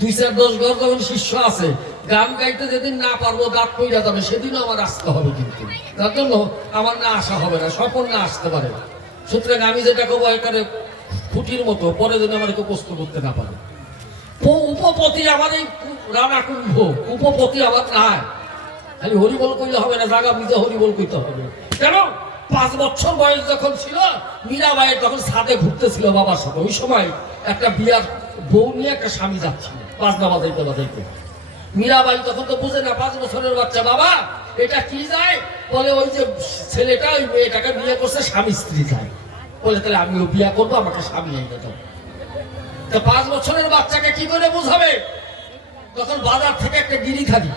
2-4-10 ঘর যখন শিষ্য আছে, গান গাইতে যেদিন না পারবো, দাঁত পইরা যাবে, সেদিনও আমার আসতে হবে। কিন্তু তার জন্য আমার না আসা হবে না, স্বপন না আসতে পারে। সুতরাং আমি যেটা করবো এখানে খুঁটির মতো, পরে যদি আমার কেউ প্রশ্ন করতে না পারে। উপপতি আমার এই রানা কুম্ভ, উপপতি আমার নাই। খালি হরিবল কইলে হবে না, জায়গা বুঝে হরিবল কইতে হবে। কেন? 5 বছর বয়স যখন ছিল, মীরাবাইয়ের তখন ছাদে ঘুরতেছিল বাবার সাথে। ওই সময় একটা বিয়ার বউ নিয়ে একটা স্বামী যাচ্ছিল বাজনা বাজাইতে বাজাইতে। মীরাবাই তখন তো বুঝে না, 5 বছরের বাচ্চা, বাবা এটা কি যায়? বলে ওই যে ছেলেটা ওই মেয়েটাকে বিয়ে করছে, স্বামী স্ত্রী যায়। বলে তাহলে আমিও বিয়ে করবো, আমাকে স্বামী আইনে দাও। তো 5 বছরের বাচ্চাকে কি করে বোঝাবে? তখন বাজার থেকে একটা গিরিধারী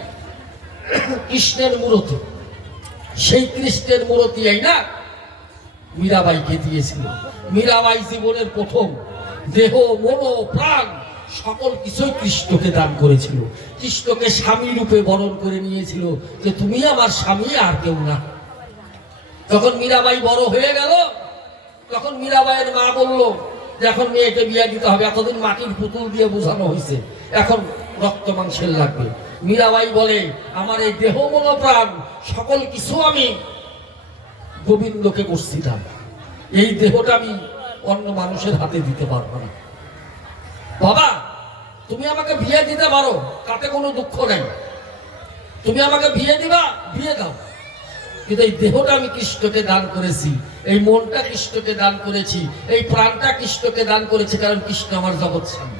কৃষ্ণের মূর্তি, সেই কৃষ্ণের মূর্তি এই না মীরাবাইকে দিয়েছিল। মীরাবাই জীবনের প্রথম দেহ, মন, প্রাণ সকল কিছুই কৃষ্ণকে দান করেছিল। কৃষ্ণকে স্বামী রূপে বরণ করে নিয়েছিল, যে তুমি আমার স্বামী আর কেউ না। যখন মীরাবাই বড় হয়ে গেল, তখন মীরাবাইয়ের মা বলল যে এখন মেয়েকে বিয়ে দিতে হবে। এতদিন মাটির পুতুল দিয়ে বোঝানো হয়েছে, এখন রক্ত মাংসের লাগবে। মীরাবাই বলে, আমার এই দেহ, মন, প্রাণ সকল কিছু আমি গোবিন্দকে করছিলাম, এই দেহটা আমি অন্য মানুষের হাতে দিতে পারবো না। বাবা তুমি আমাকে বিয়ে দিতে পারো, তাতে কোনো দুঃখ নেই, তুমি আমাকে বিয়ে দিবা, বিয়ে দাও, কিন্তু এই দেহটা আমি কৃষ্ণকে দান করেছি, এই মনটা কৃষ্ণকে দান করেছি, এই প্রাণটা কৃষ্ণকে দান করেছি, কারণ কৃষ্ণ আমার জগৎ স্বামী।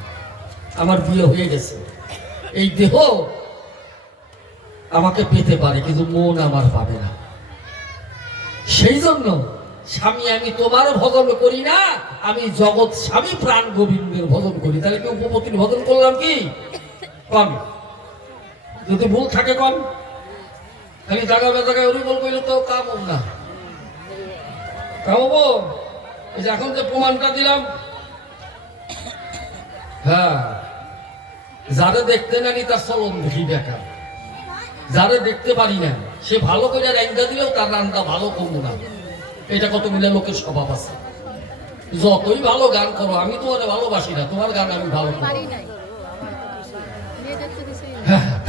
আমার বিয়ে হয়ে গেছে, এই দেহ আমাকে পেতে পারে, কিন্তু মন আমার পাবে না। সেই জন্য স্বামী আমি তোমার ভজন করি না, আমি জগৎ স্বামী প্রাণ গোবিন্দের ভজন করি। তাহলে কি উপপতির ভজন করলাম? কি কম? যদি ভুল থাকে কম, খালি জায়গা বেজাগায় হরিবল কইলে তো কাম না। কামবো এই যে এখন যে প্রমাণটা দিলাম, হ্যাঁ, যারা দেখতে নানি তার চলন দেখি বেকার, যারা দেখতে পারি না সে ভালো করে রান্না দিলেও তার রান্না ভালো করবো না। এটা কত মিলে লোকের স্বভাব আছে। যতই ভালো গান করো, আমি তোমার ভালোবাসি না, তোমার গান আমি ভালো করি।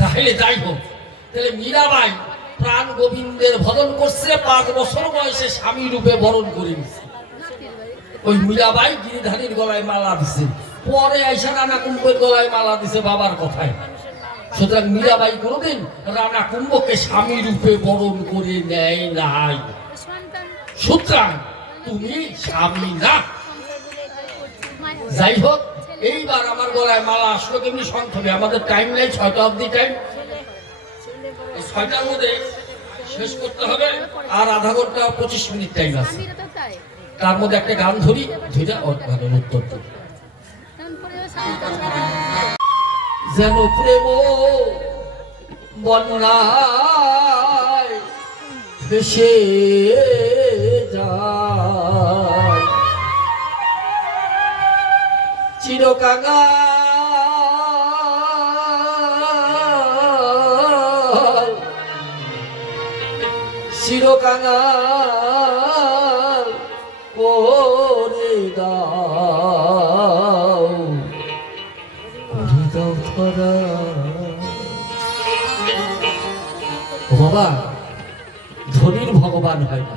তাহলে যাই হোক, তাহলে মীরাবাই প্রাণ গোবিন্দের ভজন করছে, 5 বছর বয়সে স্বামী রূপে বরণ করে নিচ্ছে। ওই মীরাবাই গিরিধারীর গলায় মালা দিছে, পরে আইসা রানা কুম্ভের গলায় মালা দিছে বাবার কথায়। সুতরাং মীরাবাই কোনদিন রানা কুম্ভকে স্বামী রূপে বরণ করে নেয় নাই। সুতরাং তুমি স্বামী না। যাই হোক, এইবার আমার গলায় মালা আসলো কেমনি সংক্ষেপে, আমাদের টাইম নেই, 6টা অবধি টাইম। 6টার মধ্যে শেষ করতে হবে, আর আধা ঘন্টা 25 মিনিট টাইম আছে। তার মধ্যে একটা গান ধরি, ধরে ওর গানের উত্তর দিই। যেন প্রেম বন্যায় ভেসে যায় চিরকাঙাল করে দাও ধরা। বাবা, ধনীর ভগবান হয় না,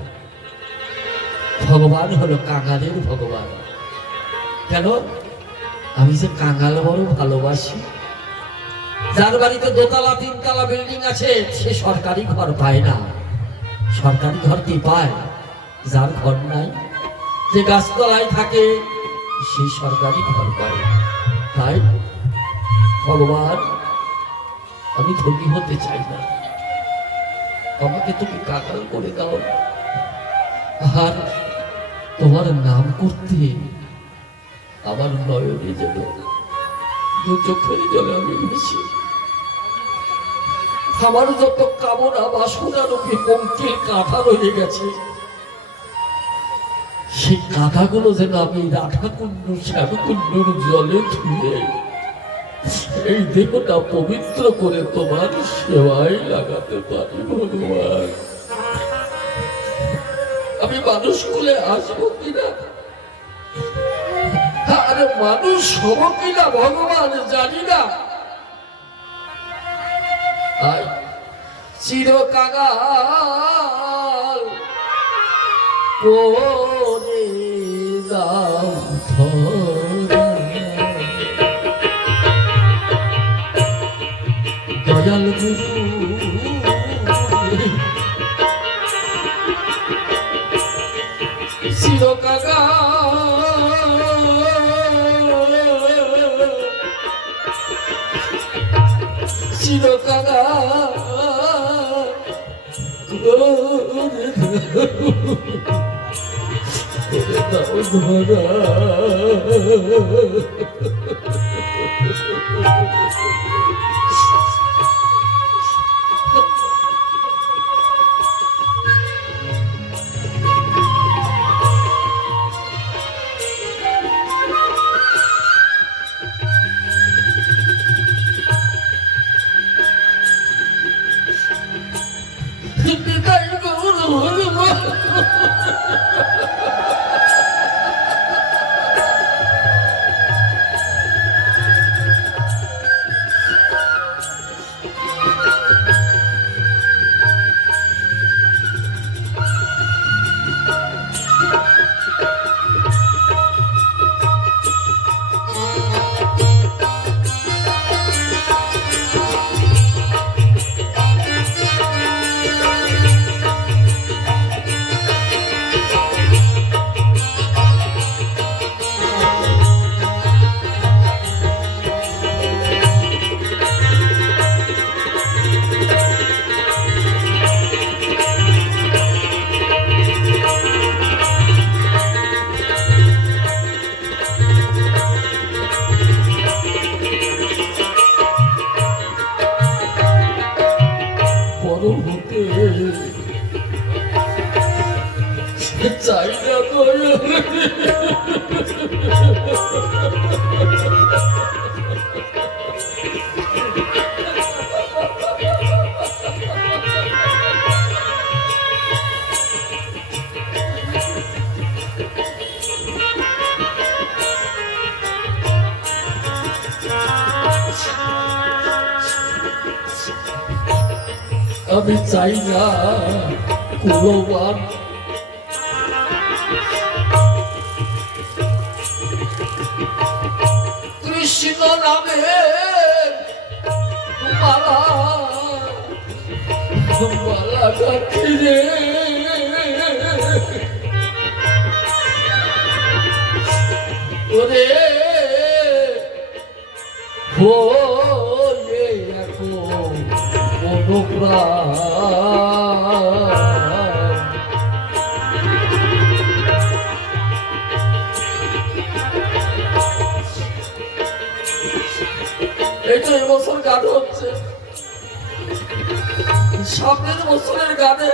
ভগবান হলো কাঙালের ভগবান। কেন? আমি যে কাঙাল বড় ভালোবাসি। যার বাড়িতে দোতলা 3তলা বিল্ডিং আছে সে সরকারি ঘর পায় না। সরকারি ঘর কি পায়? যার ঘর নাই, যে গাছতলায় থাকে সে সরকারি ঘর পায়। তাই ভগবান, আমি ধনী হতে চাই না, আমাকে তুমি কাঙাল করে দাও। আর তোমার নাম করতে আমার নয়নে যেন দু চোখের জলে আমি ভেসে। আমার যত কামনা বাসনা রূপে পঙ্কিল কাঁথা রয়ে গেছে, সেই কাঁথাগুলো যেন আমি রাধাকুণ্ড শ্যামকুণ্ডর জলে ধুয়ে এই দেহটা পবিত্র করে তোমার সেবায় লাগাতে পারি। ভগবান, আমি মানুষ কুলে আসবো কিনা, আরে মানুষ হব কিনা ভগবান জানি না। চিরকাঙাল করে দাও ধরা। দয়াল গুরু চিরকাঙাল করে দাও ধরা। চাই না আমি চাই না কুলবান কৃষ্ণ নামে মালা মালা গাঁথি রে ওরে হয়ে এখন এই তো এবছর গান হচ্ছে, সামনের বছরের গানে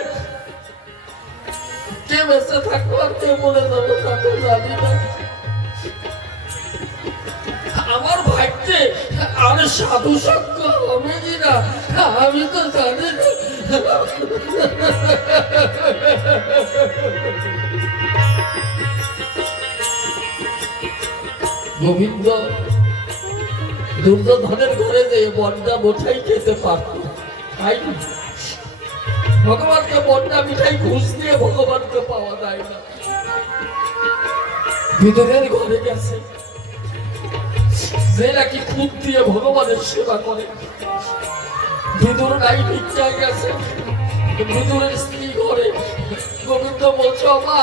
কে বেঁচে থাকবো আর কে মরে যাবো তা তো জানি না। আমার ভাইকে আর সাধু সঙ্গ হবে কিনা আমি তো জানি না। গোবিন্দ দুর্যোধনের ঘরে যে বন্ডা মিঠাই খেতে পারত, খাইনি। ভগবানকে বন্ডা মিঠাই ঘুষ দিয়ে ভগবানকে পাওয়া যায় না। বিদুরের ঘরে গেছে যে নাকি খুদ দিয়ে ভগবানের সেবা করে। বিদুর নাই ভিক্ষায় গেছে, বিদুরের স্ত্রী ঘরে। গোবিন্দ বলছে মা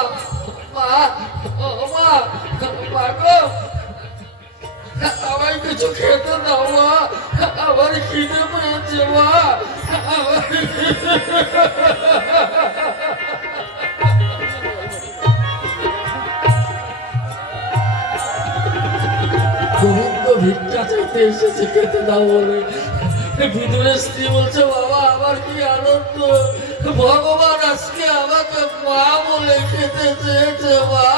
মা মা মা গো, আমায় কিছু খেতে দাও মা, আমার খিদে পেয়েছে মা। গোবিন্দ ভিক্ষা চাইতে এসেছে খেতে দাও বলে। বিদুরের স্ত্রী বলছে বাবা আমার কি আনন্দ, ভগবান আজকে আমাকে মা বলে খেতে চেয়েছে মা।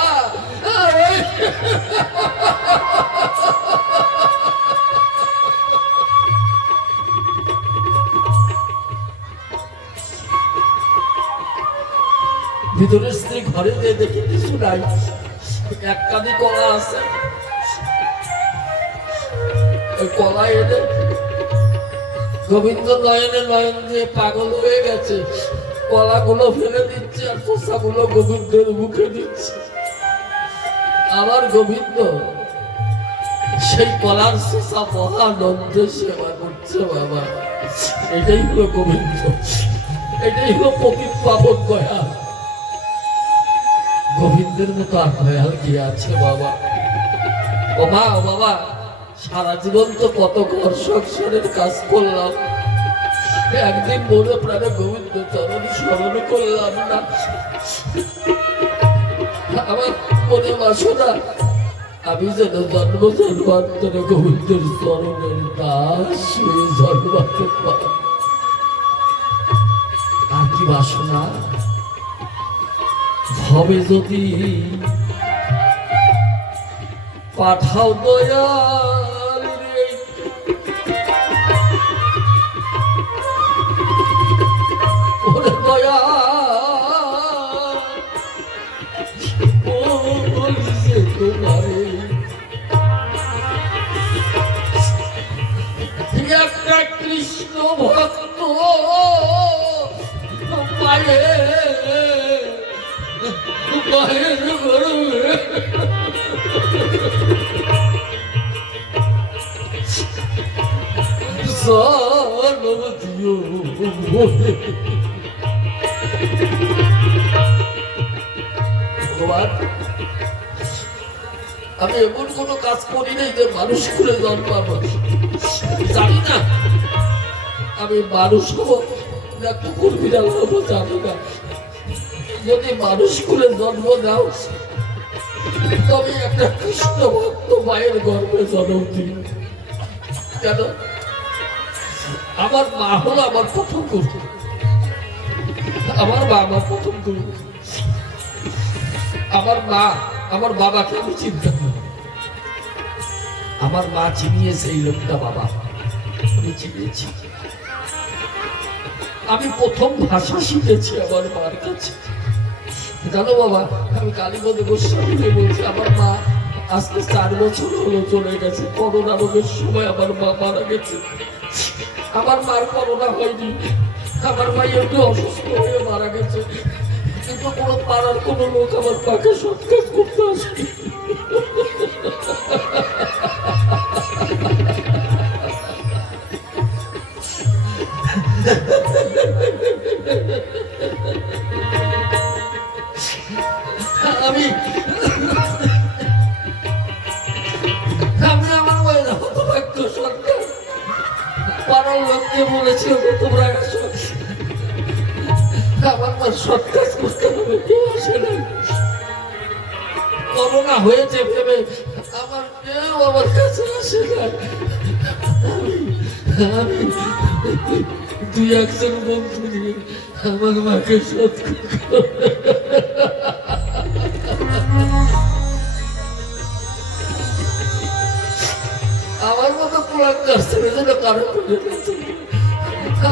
ভিতরের স্ত্রী ঘরে যে দেখি কিছু নাই, এক কাঁদি কলা আছে, কলা এনে গোবিন্দ নয়নে নয়ন দিয়ে পাগল হয়ে গেছে, কলাগুলো ফেলে দিচ্ছে আর পোষাগুলো গোবিন্দের মুখে দিচ্ছে। আমার গোবিন্দ সেই কলার শোষা মহানন্দে সেবা করছে বাবা। এটাই হলো গোবিন্দ, এটাই হলো প্রকৃত পাবন দয়া। গোবিন্দের মতো আর দয়াল কি আছে বাবা? ও মা ও বাবা, সারা জীবন তো কত ঘর সংসারের কাজ করলাম, একদিন মনে প্রাণে গোবিন্দ চরণ স্মরণ করলাম না। আমার মনে বাসনা আমি যেন জন্ম জন্মান্তরে গোবিন্দের চরণের দাস হয়ে জন্মাতে পারি। আর কি বাসনা হবে যদি পাঠাও দয়াল রে, ওরে দয়াল বলছে তোমারে একটা কৃষ্ণ ভক্ত মায়ের গর্ভে জন্ম দিও। ভগবান আমি এমন কোনো কাজ করি নাই যে মানুষ করে জন্মাবো, জানি না আমি মানুষ হবো না কুকুর বিড়াল হবো জানি না। যদি মানুষ করে জন্ম দাও তবে একটা কৃষ্ণ ভক্ত মায়ের গর্ভে জন্ম দিই। কেন? আমার মা হলো আমার প্রথম গুরু, আমার মা আমার প্রথম গুরু। আমার মা আমার বাবাকে আমি চিন্তা করি, আমার মা চিনিয়েছে এই লোকটা বাবা, আমি চিনিয়েছি। আমি প্রথম ভাষা শিখেছি আমার মার কাছে। জানো বাবা, আমি কালীপদ গোস্বামীকে বলছি, আমার মা আজকে 4 বছর হলো চলে গেছে। করোনা রোগের সময় আমার মা মারা গেছে। আমার মার করোনা হয়নি, আমার মা একটু অসুস্থ হয়ে মারা গেছে, কিন্তু কোনো পাড়ার কোনো লোক আমার মাকে সৎকার করতে আসে। আমি আমার মায়ের হতভাগ্য সন্তান, পাড়ার লোককে বলেছি তোমরা আসো, আমার মা সৎ কাজ করতে হবে, কেউ আসে না। করোনা হয়েছে ভেবে আমার কেউ আমার কাছে আসে না। আমি দুই একজন বন্ধু নিয়ে আমার মাকে সৎ আমার মতো কোরআন কাজ ছেড়ে যেন কারো করে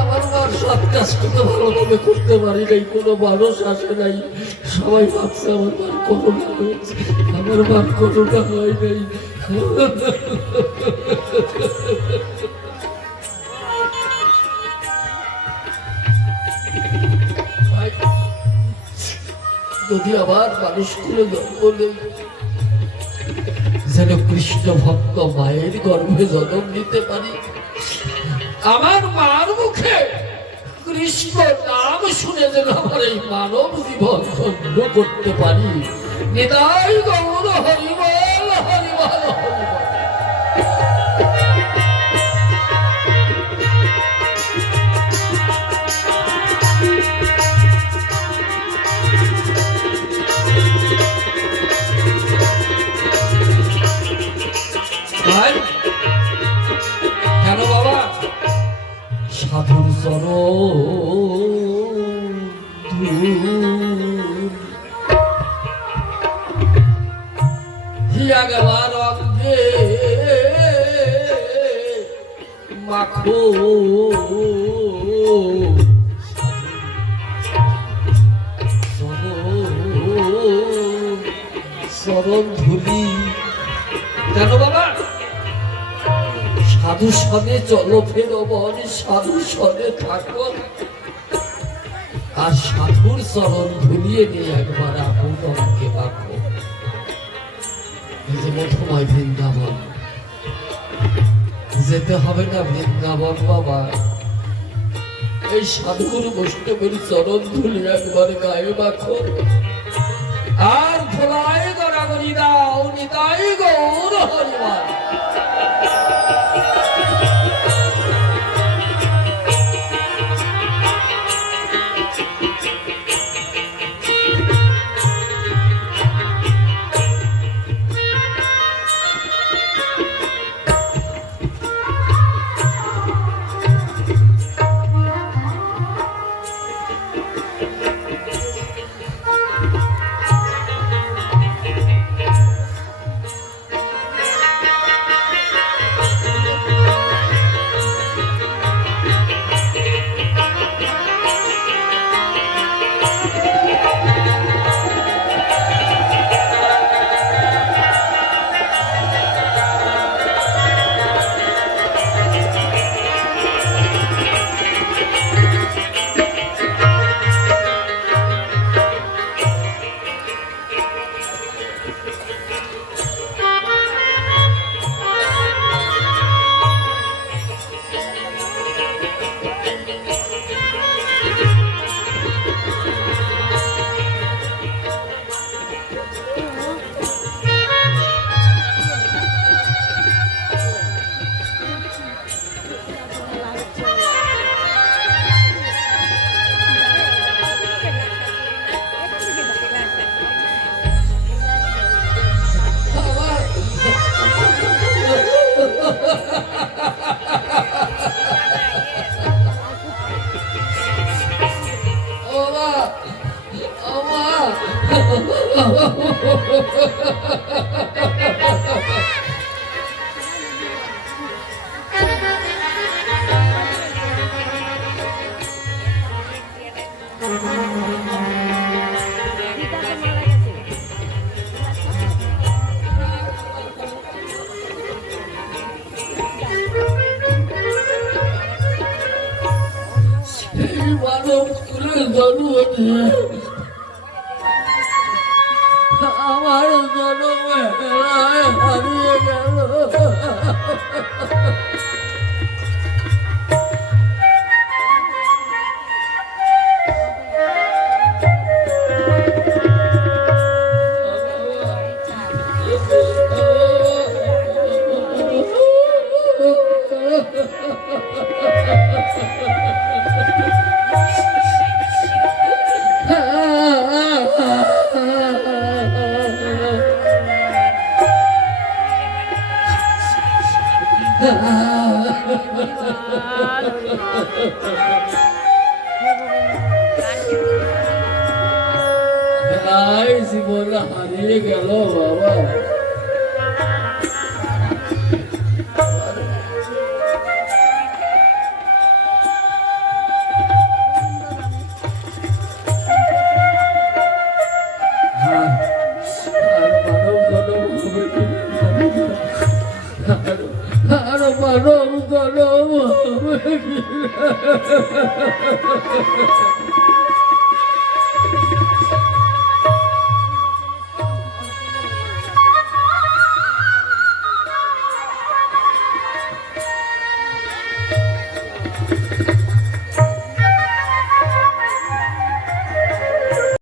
আমার মার সব কাজটুকু ভালোভাবে করতে পারি নাই, কোনো মানুষ আসে নাই, সবাই ভাবছে আমার মার করোনা হয়েছে, আমার মার করোনা হয় নাই। যদি আবার মানুষ করে জন্ম নেই, যেন কৃষ্ণ ভক্ত মায়ের গর্ভে জন্ম নিতে পারি, আমার মার মুখে কৃষ্ণ নাম শুনে যেন আমার এই মানব জীবন ধন্য করতে পারি। নিতাই গৌর হরিবল হরিবল হরিবল। কেন বাবা? সাধুর চরণ হিয়া গেলার অঙ্গে মাখো চরণ ধুলি। কেন বাবা? সাধু সনে চলো ফেরো বন, সাধু সনে থাকো, আর সাধুর চরণ ধুলিয়ে নিয়ে একবার আপন অঙ্কে রাখো। এই যে মধুময় বৃন্দাবন, যেতে হবে না বৃন্দাবন বাবা, এই সাধুর বৈষ্ণবের চরণ ধুলি একবার গায়ে রাখো, আর ধোলায় গড়াগড়ি দাও নিতাই গৌর হরিবল। আমার জন্মে হারিয়ে গেল। Ha ha ha ha! ভাই জীবন হারিয়ে গেল বাবা। আর মানব জনম হবে কি?